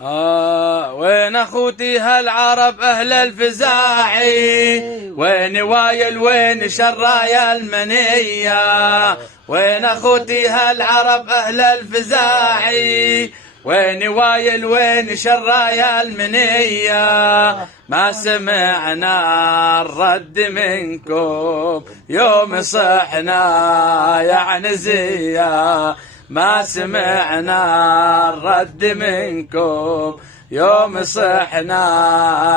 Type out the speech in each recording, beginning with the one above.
وين اخوتي هالعرب اهل الفزاعي، وين وايل وين شرايا المنية، وين اخوتي هالعرب اهل الفزاعي، وين وايل وين شرايا المنية، ما سمعنا الرد منكم يوم صحنا يا عنزية، ما سمعنا الرد منكم يوم صحنا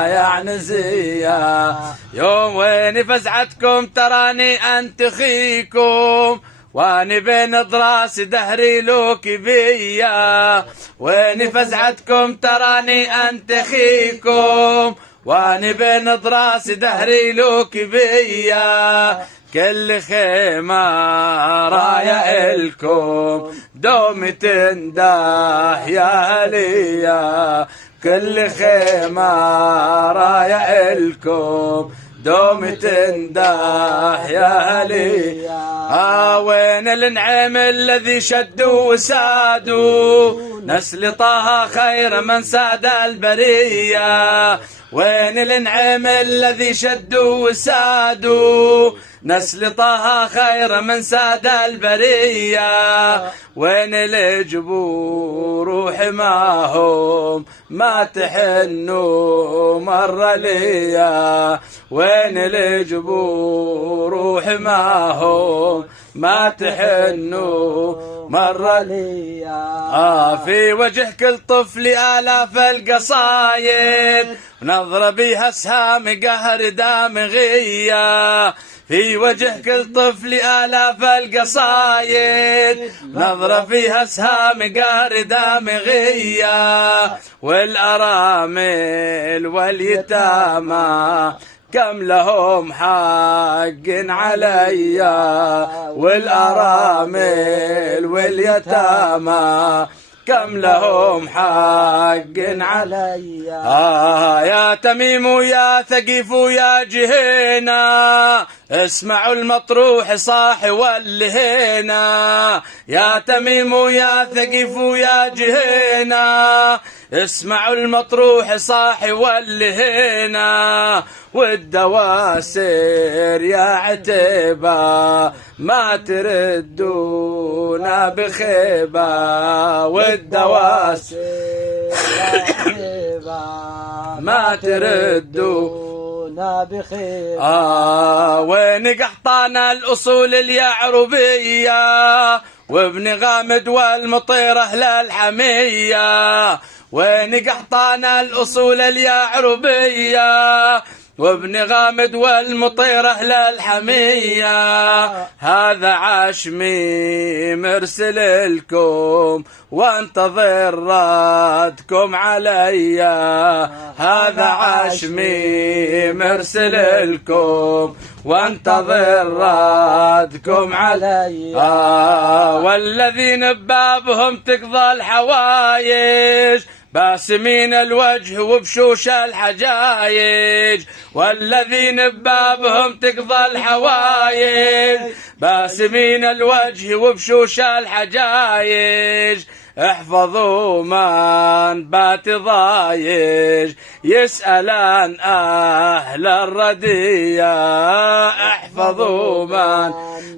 يا عنزية، يوم وين فزعتكم تراني انتخيكم، واني بين ضراس دهري لوك بيا، وين فزعتكم تراني انتخيكم، واني بين ضراس دهري لوك بيا، كل خيمة راية إلكم دوم تنده يا عليا، كل خيمة راية إلكم دوم تنده يا عليا، وين النعيم الذي شدوا وسادوا، نسل طه خير من ساد البرية، وين النعيم الذي شدوا وسادوا، نسل طه خير من ساد البرية، وين الجبور روح معهم ما تحنوا مرة ليا، وين الجبور روح معهم ما تحنوا مرة ليا، في وجه كل طفل آلاف القصايد، نظرة بيها اسهام قهر دامغية، في وجه كل طفل آلاف القصايد، نظرة فيها اسهام قهر دامغية، والأرامل واليتامى كم لهم حق عليا، والأرامل واليتامى كم لهم حق عليا، يا تميم ويا ثقيف ويا جهينة اسمعوا المطروح صاح واللهينة، يا تميم ويا ثقيف ويا جهينة اسمعوا المطروح صاح واللهينة، والدواسر يا عتيبة ما تردونا بخيبة، والدواسر يا عتيبة ما تردونا بخيبة، وين قحطانا الأصول اليعربية، وابن غامد والمطير أهل الحمية، وين قحطانا الأصول اليعربية، وابن غامد والمطير أهل الحمية، هذا عشمي مرسل لكم وانتظر ردكم عليا، هذا عشمي مرسل لكم وانتظر ردكم عليا، والذين ببابهم تقضى الحوايج باسمين الوجه وبشوش الحجايج، والذين ببابهم تقضى الحوايج باسمين الوجه وبشوش الحجايج، احفظوا من بات ضايج يسألان أهل الردية، احفظوا من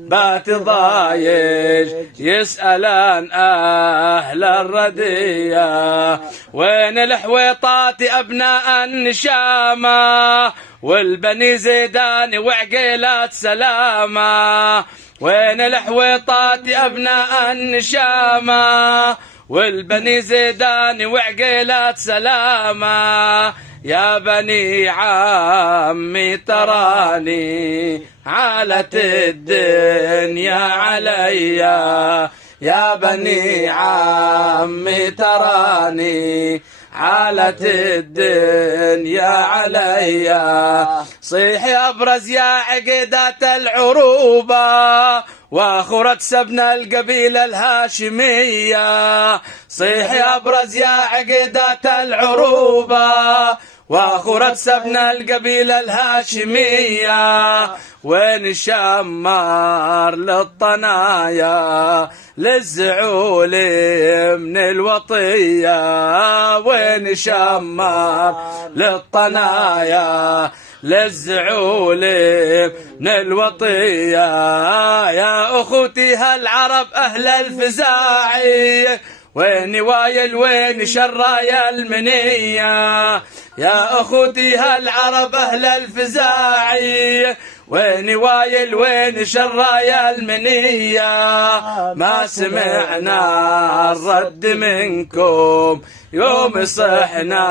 بات ضايج يسألان أهل الردية، وين الحويطات أبناء النشامة، والبني زيدان وعقيلات سلامة، وين الحويطات أبناء النشامة، والبني زيدان وعقيلات سلامة، يا بني عمي تراني عالت الدنيا عليا، يا بني عمي تراني عالت الدنيا عليا، صيح يا ابرز يا عقيدات العروبة واخرة سبنا القبيلة الهاشمية، صيح يا ابرز يا عقيدات العروبة واخو سبنا القبيلة الهاشمية، وين شمار للطنايا للزعول من الوطية، وين شمار للطنايا للزعول من الوطية. يا أخوتي هالعرب أهل الفزاعي، وين وايل وين شرايا المنية. يا أخوتي هالعرب أهل الفزاعي، وين وايل وين شرايا المنية. ما سمعنا الرد منكم يوم صحنا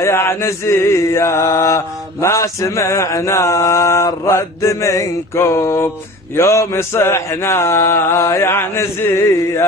يا عنزية، ما سمعنا الرد منكم يوم صحنا يا عنزية.